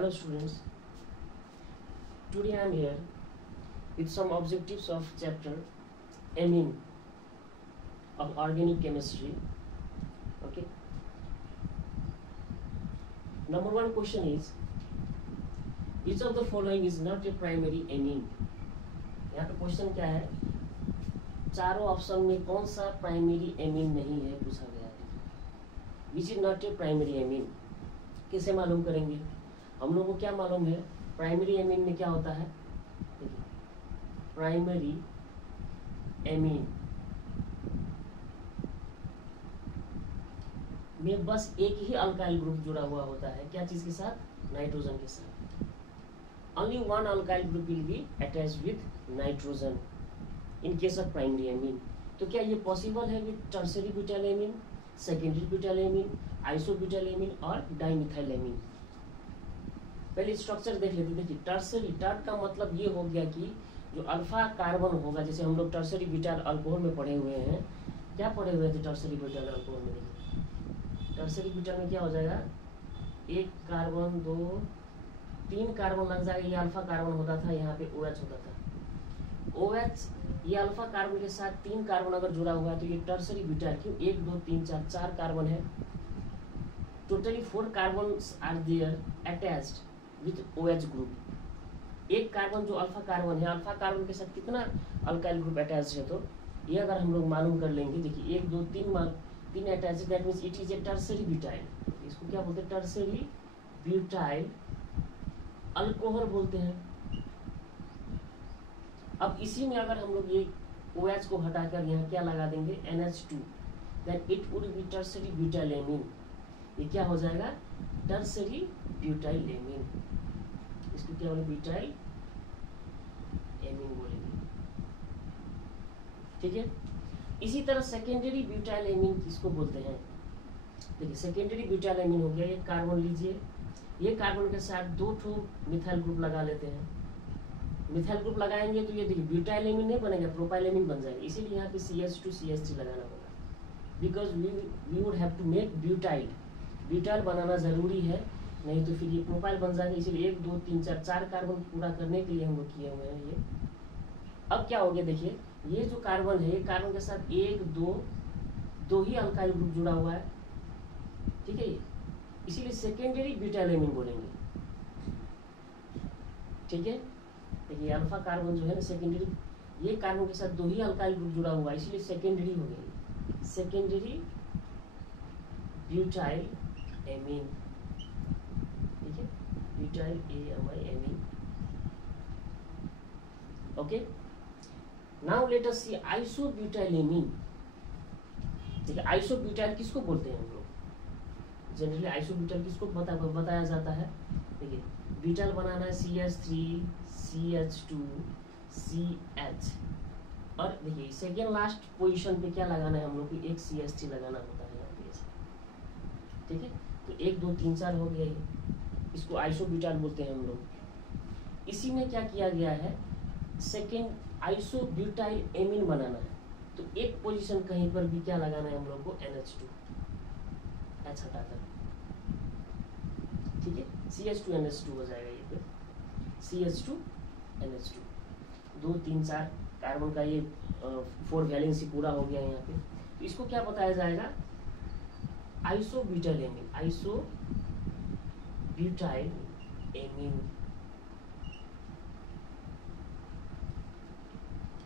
Hello students, today I am here with some objectives of chapter amine of organic chemistry. Okay. Number one question is, which of the following is not a primary amine? यहाँ पे question क्या है, चारों option में कौन सा primary amine नहीं है पूछा गया है। Which is not a primary amine कैसे मालूम करेंगे? हम लोगों को क्या मालूम है, प्राइमरी एमीन में क्या होता है। देखिए, प्राइमरी एमीन में बस एक ही अल्काइल ग्रुप जुड़ा हुआ होता है। क्या चीज के साथ? नाइट्रोजन के साथ। Only one alkyl group will be attached with nitrogen in case of primary amine. तो क्या ये पॉसिबल है with tertiary butyl amine, secondary butyl amine, isobutyl amine और डाइमिथाइल एमीन? पहले स्ट्रक्चर देख लेते। देखिए, टर्सरी, टर्ट का मतलब ये हो गया कि जो अल्फा कार्बन होगा, जैसे हम लोग टर्सरी ब्यूटाइल अल्कोहल में पढ़े हुए हैं। क्या पढ़े हुए थे टर्सरी ब्यूटाइल अल्कोहल में? देखिए, टर्सरी ब्यूटाइल में क्या हो जाएगा, एक कार्बन, दो, तीन कार्बन लग जाएगा। ये अल्फा कार्बन होता था, यहाँ पे OH होता था। OH ये अल्फा कार्बन के साथ तीन कार्बन अगर जुड़ा हुआ है तो ये टर्सरी ब्यूटाइल। क्यों? एक, दो, तीन, चार, चार कार्बन है। Totally 4 carbon are there attached with OH group. एक कार्बन जो अल्फा कार्बन है, अल्फा कार्बन के साथ कितना अल्काइल ग्रुप अटैच्ड है, तो ये अगर हम लोग मालूम कर लेंगे। देखिए, एक, दो, तीन attached, that means it is a tertiary butyl. इसको क्या बोलते हैं? टर्सरी ब्यूटाइल अल्कोहल बोलते हैं। अब इसी में अगर हम लोग ये OH को हटाकर यहाँ क्या लगा देंगे, NH2, then it would be tertiary butyl amine. ये क्या हो जाएगा? Tertiary butyl amine. इसको क्या बोले? ब्यूटाइल एमीन बोलेंगे। ठीक है। इसी तरह सेकेंडरी ब्यूटाइल एमीन किसको बोलते हैं? देखिए, सेकेंडरी ब्यूटाइल एमीन हो गया, एक कार्बन लीजिए, ये कार्बन के साथ दो ठो मिथाइल ग्रुप लगा लेते हैं। मिथाइल ग्रुप लगाएंगे तो ये देखिए ब्यूटाइल एमीन नहीं बनेगा, प्रोपाइल एमीन बन जाएगा। इसीलिए यहाँ पे CH2 CH3 लगाना होगा, because we would have to make butyl. Butyl बनाना जरूरी है, नहीं तो फिर ये प्रोपाइल बन जाएगा। इसीलिए 1, 2, 3, 4 चार कार्बन पूरा करने के लिए हम लोग किए हुए हैं ये। अब क्या हो गया, देखिए, ये जो कार्बन है, ये कार्बन के साथ एक, दो ही अल्काइल ग्रुप जुड़ा हुआ है। ठीक है, इसीलिए सेकेंडरी ब्यूटाइल एमीन बोलेंगे। ठीक है, देखिए अल्फा कार्बन जो है ना, सेकेंडरी, ये कार्बन के साथ दो ही अल्काइल ग्रुप जुड़ा हुआ है, इसलिए सेकेंडरी हो गई, सेकेंडरी ब्यूटाइल एमीन। ठीक है, butyl amine. Okay, now let us see isobutyl amine. ठीक है, आइसोब्यूटाइल किसको बोलते हैं हम लोग? जनरली आइसोब्यूटाइल किसको बताया जाता है? देखिए, ब्यूटाइल बनाना है CH3 CH2 CH, और देखिए सेकेंड लास्ट पोजीशन पे क्या लगाना है हम लोग को? एक CH3 लगाना होता है यहाँ पे। ठीक है, तो 1, 2, 3, 4 हो गया ये, इसको आइसोब्यूटाइल बोलते हैं हम लोग। इसी में क्या किया गया है, सेकेंड आइसोब्यूटाइल एमीन बनाना है, तो एक पोजीशन कहीं पर भी क्या लगाना है हम लोग को? NH2, H हटाकर। ठीक है, CH2 NH2 हो जाएगा ये पे, CH2 NH2। 2, 3, 4 कार्बन का ये 4 वैलेंसी पूरा हो गया यहाँ पे। तो इसको क्या बताया जाएगा? Isobutyl amine, isobutyl amine.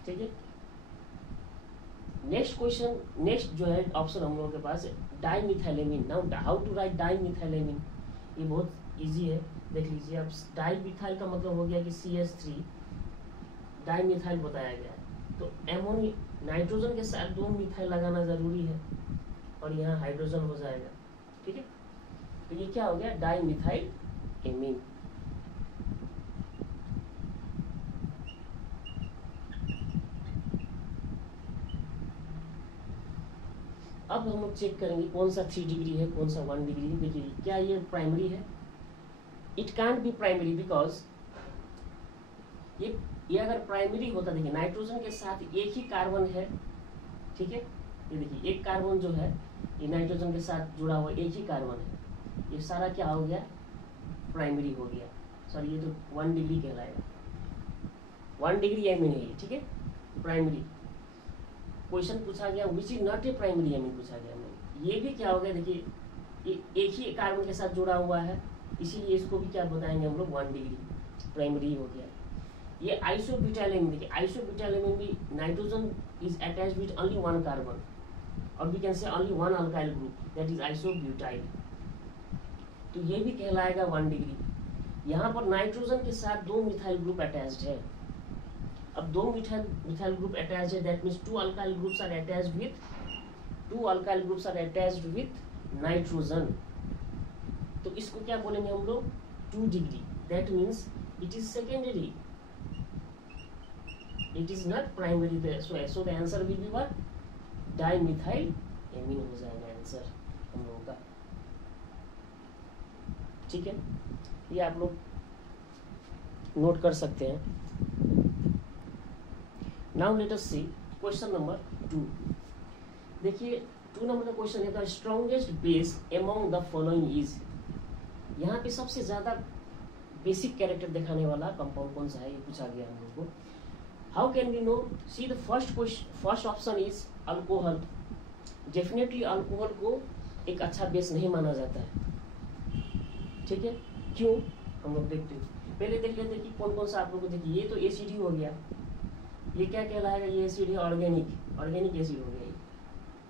ठीक है, नेक्स्ट क्वेश्चन, नेक्स्ट जो है ऑप्शन हम लोगों के पास है dimethylamine. Now how to write dimethylamine? ये बहुत इजी है, देख लीजिए आप। डाइमिथाइल का मतलब हो गया कि CH3, डाइमिथाइल बताया गया है, तो एमोनी नाइट्रोजन के साथ 2 मिथाइल लगाना जरूरी है, और यहाँ हाइड्रोजन हो जाएगा। ठीक है, तो ये क्या हो गया? Dimethyl amine. अब हम लोग चेक करेंगे कौन सा 3 डिग्री है, कौन सा 1 डिग्री है। देखिए, क्या ये प्राइमरी है? It can't be primary, because ये अगर प्राइमरी होता, देखिए नाइट्रोजन के साथ एक ही कार्बन है। ठीक है, ये देखिए एक कार्बन जो है ये नाइट्रोजन के साथ जुड़ा हुआ एक ही कार्बन है। ये सारा क्या हो गया? प्राइमरी हो गया, सॉरी ये तो 1 डिग्री कहलाएगा, 1 डिग्री एमीन है ये, ठीक है, प्राइमरी। क्वेश्चन पूछा गया which is not a primary amine पूछा गया हमें, ये भी क्या हो गया, देखिए एक ही कार्बन के साथ जुड़ा हुआ है, इसीलिए इसको भी क्या बताएंगे हम लोग 1 डिग्री प्राइमरी हो गया। ये आइसोब्यूटाइल, देखिए आइसोब्यूटाइल भी nitrogen is attached with only 1 carbon और we can say only 1 alkyl group that is isobutyl, तो ये भी कहलाएगा 1 डिग्री। यहाँ पर नाइट्रोजन के साथ 2 मिथाइल ग्रुप अटैच्ड है, अब 2 मिथाइल ग्रुप अटैच्ड है, that means 2 alkyl groups are attached with nitrogen, तो इसको क्या बोलेंगे हम लोग 2 degree, that means it is secondary, it is not primary, so the answer will be what, dimethyl amine हो जाएगा आंसर हम लोगों का, ठीक है, ये आप लोग नोट कर सकते हैं। Now let us see question number 2। देखिए 2 नंबर का क्वेश्चन है, the strongest base among the following is, यहाँ पे सबसे ज्यादा बेसिक कैरेक्टर दिखाने वाला कंपाउंड कौन सा है, ये पूछा गया हम लोग को। How can we know, see the first option is alcohol, definitely alcohol को एक अच्छा बेस नहीं माना जाता है, ठीक है, क्यों हम लोग देखते हैं, पहले देख लेते हैं कि कौन कौन सा आप लोग को, देखिए ये तो एसिड हो गया, ये क्या कहलाएगा, ये एसिड है ऑर्गेनिक एसिड हो गया,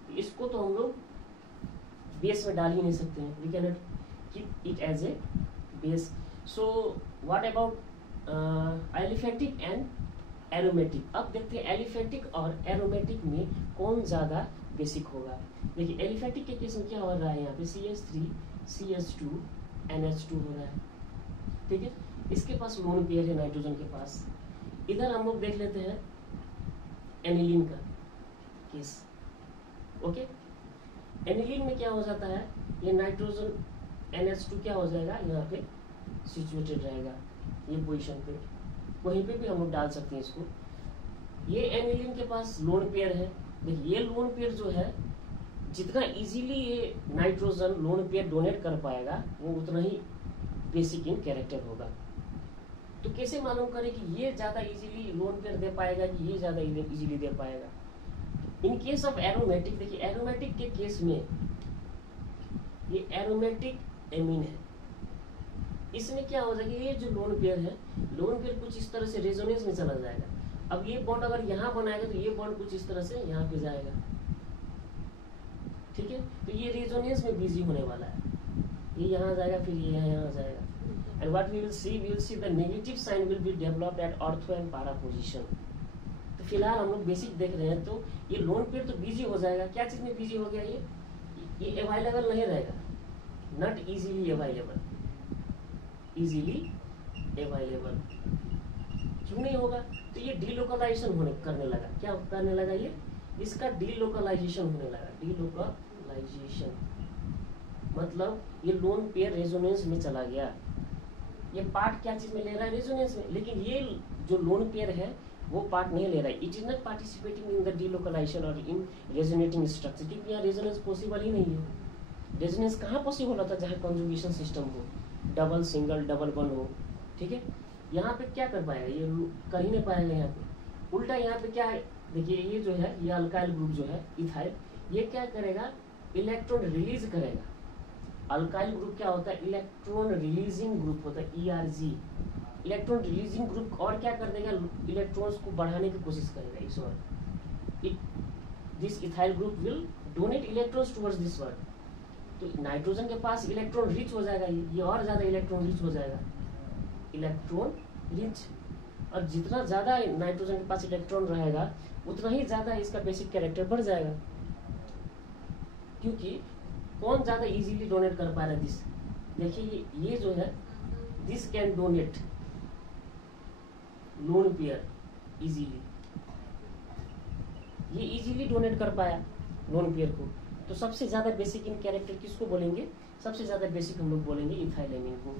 तो इसको तो हम लोग बेस में डाल ही नहीं सकते हैं, we can not keep it as a base. So what about aliphatic and aromatic, अब देखते हैं एलिफेटिक और एरोमेटिक में कौन ज्यादा बेसिक होगा। देखिए एलिफेटिक के केस में क्या हो रहा है, यहाँ पे CH3 CH2 NH2 हो रहा है, ठीक है, इसके पास लोन पेयर है नाइट्रोजन के पास। इधर हम लोग देख लेते हैं एनिलीन का केस, ओके, एनिलीन में क्या हो जाता है, ये नाइट्रोजन NH2 क्या हो जाएगा, यहाँ पे सिचुएटेड रहेगा, ये पोजीशन पे, वहीं पे भी हम लोग डाल सकते हैं इसको। ये एनिलीन के पास लोन पेयर है, देखिए ये लोन पेयर जो है, जितना इजीली ये नाइट्रोजन लोन पेयर डोनेट कर पाएगा वो उतना ही बेसिक इन कैरेक्टर होगा। तो कैसे मालूम करें कि ये ज्यादा इजीली लोन पेयर दे पाएगा कि ये ज्यादा इजीली दे पाएगा। इन केस ऑफ एरोमेटिक, देखिए एरोमेटिक के केस में ये एरोमेटिक एमीन है, इसमें क्या हो जाएगा, ये जो लोन पेयर है, लोन पेयर कुछ इस तरह से रेजोनेंस में चला जाएगा। अब ये बॉन्ड अगर यहाँ बनाएगा तो ये बॉन्ड कुछ इस तरह से यहाँ पे जाएगा, ठीक है, तो ये रेजोनेंस में बिजी होने वाला है, ये यहाँ जाएगा फिर ये यहाँ जाएगा, and what we will see the negative sign will be developed at ortho and para position। तो फिलहाल हम लोग बेसिक देख रहे हैं, तो ये लोन पेयर तो बिजी हो जाएगा, क्या चीज में बिजी हो गया, ये अवेलेबल नहीं रहेगा, नॉट इजीली अवेलेबल, क्यों नहीं होगा, तो ये डीलोकलाइजेशन करने लगा, क्या करने लगा, ये इसका डीलोकलाइजेशन होने लगा, डीलोकलाइजेशन मतलब ये लोन पेयर रेजोनेंस में चला गया, ये पार्ट क्या चीज में ले रहा है, रेजोनेंस में, लेकिन ये जो लोन पेयर है वो पार्ट नहीं ले रहा है, it is not participating in the delocalization और इन रेजोनेटिंग स्ट्रक्चर, क्योंकि यहाँ रेजोनेंस पॉसिबल ही नहीं है। रेजोनेंस कहाँ पॉसिबल होता है, जहाँ कंजुगेशन सिस्टम हो, डबल सिंगल डबल वन हो, ठीक है, यहाँ पे क्या कर पाएगा, ये कर ही नहीं पाएगा। यहाँ पे उल्टा यहाँ पे क्या है, देखिए ये जो है, ये अल्काइल ग्रुप जो है इथाइल, ये क्या करेगा, इलेक्ट्रॉन रिलीज करेगा। अल्काइल ग्रुप क्या होता है, इलेक्ट्रॉन रिलीजिंग ग्रुप होता है, ERG, इलेक्ट्रॉन रिलीजिंग ग्रुप, और क्या कर देगा, इलेक्ट्रॉन्स को बढ़ाने की कोशिश करेगा इस ओर, this ethyl group will donate electrons towards this one, तो नाइट्रोजन के पास इलेक्ट्रॉन रिच हो जाएगा, ये और ज्यादा इलेक्ट्रॉन रिच हो जाएगा, इलेक्ट्रॉन रिच, और जितना ज्यादा नाइट्रोजन के पास इलेक्ट्रॉन रहेगा उतना ही ज्यादा इसका बेसिक कैरेक्टर बढ़ जाएगा, क्योंकि कौन ज्यादा इजीली डोनेट कर पा रहा है, दिस, देखिए ये जो है, this can donate lone pair easily, ये इजीली डोनेट कर पाया लोन पेयर को, तो सबसे ज्यादा बेसिक इन कैरेक्टर किसको बोलेंगे, सबसे ज्यादा बेसिक हम लोग बोलेंगे इथाइल एमीन को।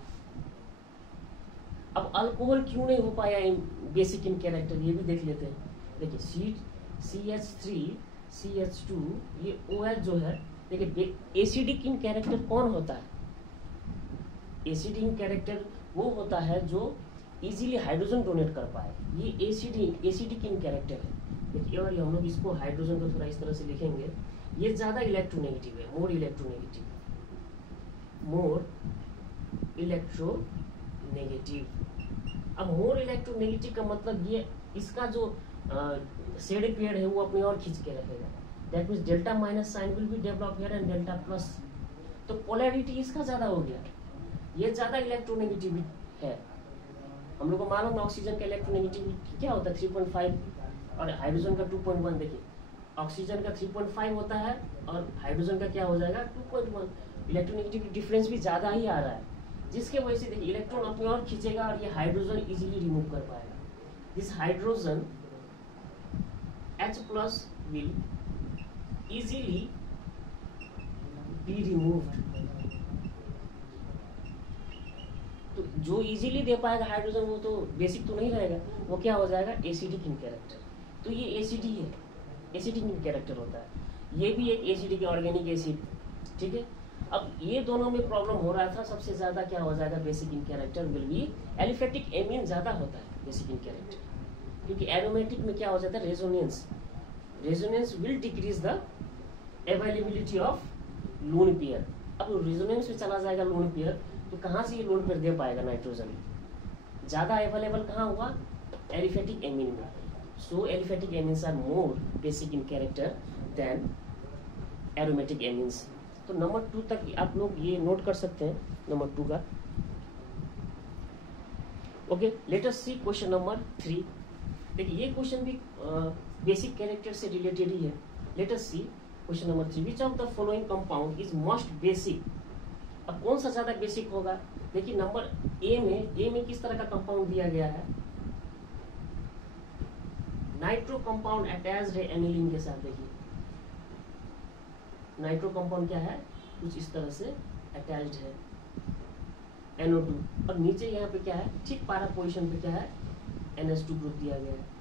अब अल्कोहल क्यों नहीं हो पाया इन बेसिक इन कैरेक्टर, ये भी देख लेते हैं। देखिए CH3 CH2 ये OH जो है, देखिए एसिडिक इन कैरेक्टर कौन होता है, एसिड इन कैरेक्टर वो होता है जो इजीली हाइड्रोजन डोनेट कर पाए, ये एसिडिक इन कैरेक्टर है। देखिए और हम लोग इसको हाइड्रोजन को थोड़ा इस तरह से लिखेंगे, ये ज्यादा इलेक्ट्रोनेगेटिव है, मोर इलेक्ट्रोनेगेटिव, मोर इलेक्ट्रोनेगेटिव। अब मोर इलेक्ट्रोनेगेटिव का मतलब ये इसका जो शेड पेयर है वो अपनी और खींच के रखेगा, that means delta minus sign will be develop here and delta plus, तो पोलैरिटी इसका ज्यादा हो गया, ये ज्यादा इलेक्ट्रोनेगेटिव है। हम लोग को मालूम है ऑक्सीजन का इलेक्ट्रोनेगेटिविटी क्या होता है 3.5 और हाइड्रोजन का 2.1। देखिए ऑक्सीजन का 3.5 होता है और हाइड्रोजन का क्या हो जाएगा 2.1, इलेक्ट्रोनेगेटिविटी डिफरेंस भी ज्यादा ही आ रहा है, जिसके वजह से देखिए इलेक्ट्रॉन अपनी ओर खींचेगा और ये हाइड्रोजन इजीली रिमूव कर पाएगा। This hydrogen H+ will easily be removed, तो जो इजीली दे पाएगा हाइड्रोजन वो तो बेसिक तो नहीं रहेगा, वो क्या हो जाएगा एसिडिक इन कैरेक्टर। तो ये एसिडी है, एसिडिक इन कैरेक्टर होता है, ये भी एक एसिडिक ऑर्गेनिक एसिड, ठीक है। अब ये दोनों में प्रॉब्लम हो रहा था, सबसे ज्यादा क्या हो जाएगा basic in character will be aliphatic amine ज्यादा होता है बेसिक इन कैरेक्टर, क्योंकि एरोमेटिक में क्या हो जाता है resonance, resonance will decrease the availability of lone pair. अब रेजोनेंस में चला जाएगा लोन पेयर, तो कहाँ से ये लोन पेयर दे पाएगा नाइट्रोजन, ज्यादा अवेलेबल कहाँ हुआ एलिफेटिक एमीन में। So aliphatic amines are more basic in character than aromatic amines. तो नंबर 2 तक आप लोग ये नोट कर सकते हैं, नंबर 2 का। Okay, let us see question number 3। देखिए ये क्वेश्चन भी बेसिक कैरेक्टर से रिलेटेड ही है। Let us see question number 3, which of the following compound is most basic. अब कौन सा ज्यादा बेसिक होगा, देखिए नंबर ए में किस तरह का कंपाउंड दिया गया है, नाइट्रो कंपाउंड अटैच्ड है एनिलीन के साथ। देखिए नाइट्रो कंपाउंड क्या है, कुछ इस तरह से अटैच्ड है NO2, और नीचे यहाँ पे क्या है ठीक पैरा पोजीशन पे क्या है NH2 ग्रुप दिया गया है।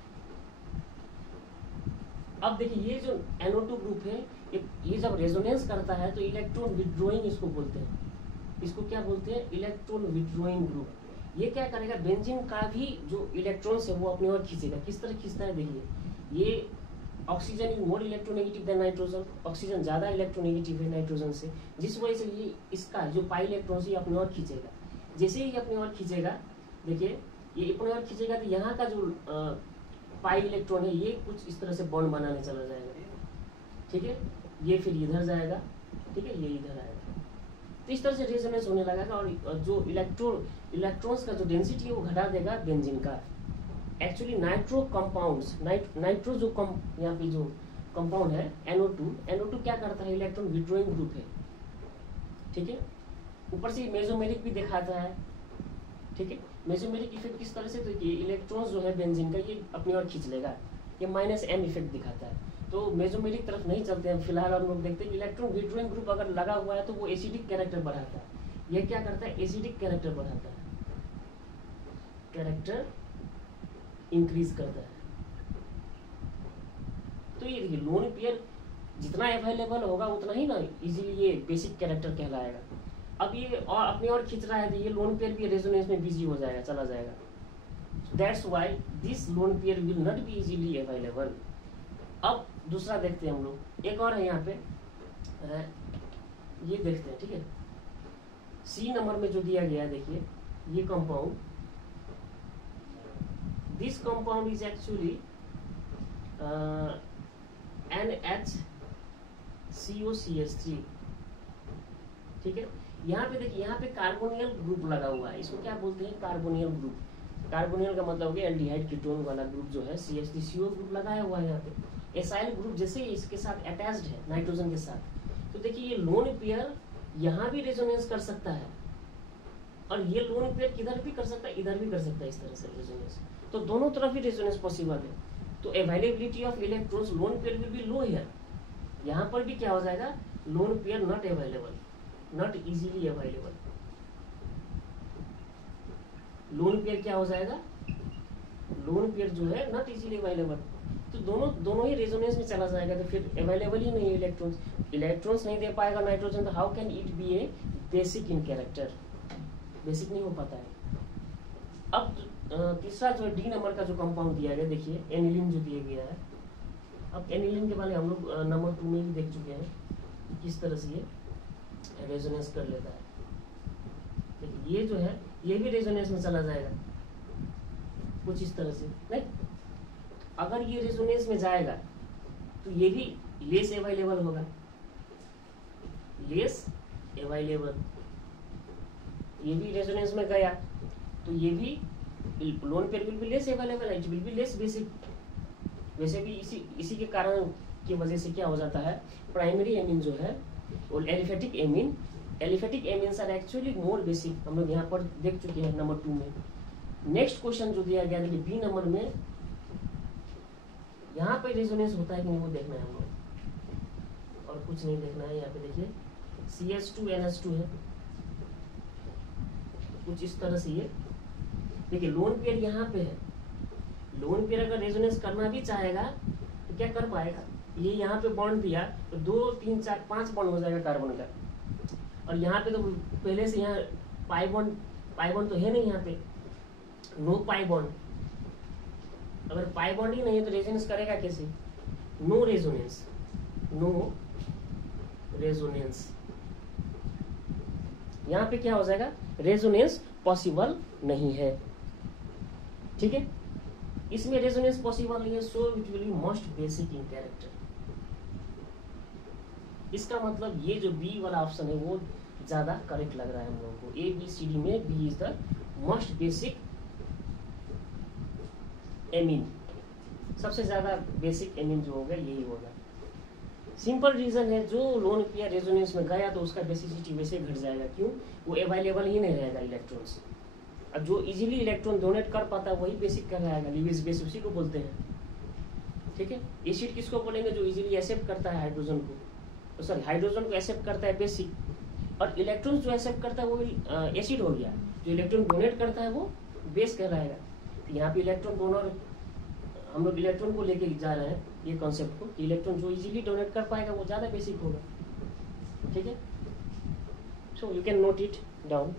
अब देखिए ये जो NO2 ग्रुप है ये जब रेजोनेंस करता है तो इलेक्ट्रॉन विड्रॉइंग इसको बोलते हैं, इसको क्या बोलते हैं इलेक्ट्रॉन विड्रॉइंग ग्रुप। ये क्या करेगा बेंजीन का भी जो इलेक्ट्रॉन्स है वो अपनी ओर खींचेगा। किस तरह खींचता है देखिए, ये oxygen is more electronegative than nitrogen, oxygen ज्यादा इलेक्ट्रोनेगेटिव है नाइट्रोजन से, जिस वजह से ये इसका जो पाई इलेक्ट्रॉन है अपनी ओर खींचेगा। जैसे ही अपनी ओर खींचेगा, देखिए ये अपनी ओर खींचेगा तो यहाँ का जो पाई इलेक्ट्रॉन है ये कुछ इस तरह से बॉन्ड बनाने चला जाएगा, ठीक है। ये फिर इधर जाएगा, ठीक है, ये इधर आएगा, तो इस तरह से रेजोनेंस होने लगेगा और जो इलेक्ट्रॉन्स का जो डेंसिटी है वो घटा देगा बेंजीन का। एक्चुअली नाइट्रो कंपाउंड्स नाइट्रो जो यहाँ पे जो कंपाउंड है NO2 क्या करता है इलेक्ट्रॉन विड्रॉइंग ग्रुप है, ठीक है। ऊपर से मेसोमेरिक भी दिखाता है, ठीक है। मेसोमेरिक इफेक्ट किस तरह से, तो ये इलेक्ट्रॉन्स जो है बेंजीन का ये अपनी ओर खींच लेगा, ये -m इफेक्ट दिखाता है। तो मेसोमेरिक तरफ नहीं चलते हैं फिलहाल, हम लोग देखते हैं इलेक्ट्रॉन विड्रॉइंग ग्रुप अगर लगा हुआ है तो वो एसिडिक कैरेक्टर बढ़ाता है। ये क्या करता है एसिडिक कैरेक्टर बढ़ाता है, कैरेक्टर इंक्रीज करता है। तो ये देखिए लोन पेयर जितना अवेलेबल होगा उतना ही ना इजीली ये बेसिक कैरेक्टर कहलाएगा। अब ये और अपनी ओर खींच रहा है तो ये लोन पेयर भी रेजोनेंस में बिजी हो जाएगा, चला जाएगा। That's why this lone pair will not be easily available. अब दूसरा देखते हैं हम लोग, एक और है यहाँ पे, ये देखते हैं, ठीक है। C नंबर में जो दिया गया है देखिए, ये compound, this compound is actually NHCOCH3, ठीक है। यहाँ पे देखिए, यहाँ पे कार्बोनियल ग्रुप लगा हुआ है, इसको क्या बोलते हैं कार्बोनियल ग्रुप। कार्बोनियल का मतलब हो गया एल्डिहाइड कीटोन वाला ग्रुप जो है CH3 CO ग्रुप लगाया हुआ है यहाँ पे। एसाइल ग्रुप जैसे इसके साथ अटैच्ड है नाइट्रोजन के साथ, तो देखिए ये लोन पेयर यहाँ भी रेजोनेंस कर सकता है और ये लोन पेयर किधर भी कर सकता है, इधर भी कर सकता है, इस तरह से रेजोनेंस। तो दोनों तरफ ही रेजोनेंस पॉसिबल है। तो availability of electrons lone pair will be low here, यहाँ पर भी क्या हो जाएगा lone pair not available, not easily available. Lone pair क्या हो जाएगा, लोन पेयर जो है नॉट इजीली अवेलेबल। तो दोनों ही रेजोनेंस में चला जाएगा, तो फिर अवेलेबल ही नहीं है इलेक्ट्रॉन्स नहीं दे पाएगा नाइट्रोजन, तो how can it be A basic in character. Basic नहीं हो पाता है। अब तीसरा जो डी नंबर का जो कंपाउंड दिया गया, देखिए एनिलीन जो दिया गया है। अब एनिलीन के बारे में हम लोग नंबर 2 में भी देख चुके हैं कि किस तरह से ये रेजोनेंस कर लेता है। देखिए ये जो है ये भी रेजोनेंस में चला जाएगा कुछ इस तरह से, नहीं? अगर ये रेजोनेंस में जाएगा तो ये भी लेस अवेलेबल होगा, लेस अवेलेबल। ये भी रेजोनेंस में गया तो ये भी lone pair will be less available, it will be less basic. वैसे भी इसी के कारण की वजह से क्या हो जाता है, प्राइमरी एमीन जो है वो aliphatic amines are actually more basic. हम लोग यहाँ पर देख चुके हैं नंबर 2 में। नेक्स्ट क्वेश्चन जो दिया गया देखिए बी नंबर में, यहाँ पे रेजोनेंस होता है कि नहीं वो देखना है हम लोग, और कुछ नहीं देखना है। यहाँ पे देखिए CH2NH2 है, कुछ इस तरह से ये देखिए लोन पेयर यहाँ पे है। लोन पेयर अगर रेजोनेंस करना भी चाहेगा तो क्या कर पाएगा, ये यहाँ पे बॉन्ड दिया तो 2 3 4 5 बॉन्ड हो जाएगा कार्बन का, और यहाँ पे तो पहले से यहाँ पाई बॉन्ड तो है नहीं, यहाँ पे नो पाई बॉन्ड। अगर पाई बॉन्ड ही नहीं है तो रेजोनेंस करेगा कैसे, नो रेजोनेंस, यहाँ पे क्या हो जाएगा, रेजोनेंस पॉसिबल नहीं है। ठीक है, इसमें रेजोनेंस पॉसिबल नहीं है, so it will be most basic in character. इसका मतलब ये जो बी वाला ऑप्शन है वो ज्यादा करेक्ट लग रहा है हम लोगों को। ABCD में B is the most basic amine, सबसे ज्यादा बेसिक एमीन जो होगा यही होगा। सिंपल रीजन है, जो लोन पेयर रेजोनेंस में गया तो उसका बेसिसिटी वैसे घट जाएगा, क्यों, वो अवेलेबल ही नहीं रहेगा इलेक्ट्रॉन्स। अब जो इजीली इलेक्ट्रॉन डोनेट कर पाता है वही बेसिक कहलाएगा, लीविस बेस उसी को बोलते हैं। ठीक है, एसिड किसको बोलेंगे, जो इजीली एक्सेप्ट करता है हाइड्रोजन को, तो सॉरी हाइड्रोजन को एक्सेप्ट करता है बेसिक, और इलेक्ट्रॉन जो एक्सेप्ट करता है वो एसिड हो गया, जो इलेक्ट्रॉन डोनेट करता है वो बेस कहलाएगा। तो यहाँ पे इलेक्ट्रॉन डोनर, हम लोग इलेक्ट्रॉन को लेके जा रहे हैं ये कॉन्सेप्ट को, कि इलेक्ट्रॉन जो इजीली डोनेट कर पाएगा वो ज्यादा बेसिक होगा। ठीक है, so you can note it down.